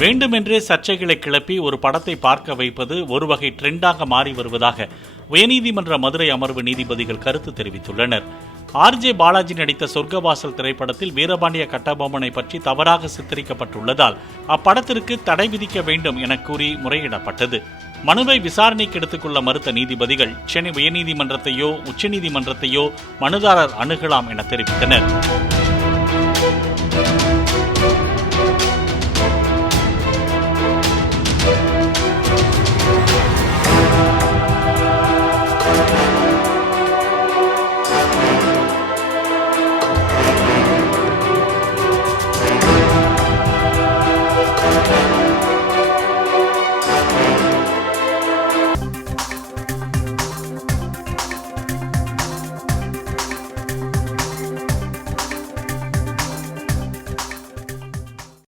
வேண்டுமென்றே சர்ச்சைகளை கிளப்பி ஒரு படத்தை பார்க்க வைப்பது ஒரு வகை ட்ரெண்டாக மாறி வருவதாக உயர்நீதிமன்ற மதுரை அமர்வு நீதிபதிகள் கருத்து தெரிவித்துள்ளனர். ஆர்.ஜே. பாலாஜி நடித்த சொர்க்கவாசல் திரைப்படத்தில் வீரபாண்டிய கட்டபொம்மனை பற்றி தவறாக சித்தரிக்கப்பட்டுள்ளதால் அப்படத்திற்கு தடை விதிக்க வேண்டும் என கூறி முறையிடப்பட்டது. மனுவை விசாரணைக்கு எடுத்துக்கொள்ள மறுத்த நீதிபதிகள் சென்னை உயர்நீதிமன்றத்தையோ உச்சநீதிமன்றத்தையோ மனுதாரர் அணுகலாம் என தெரிவித்தனர்.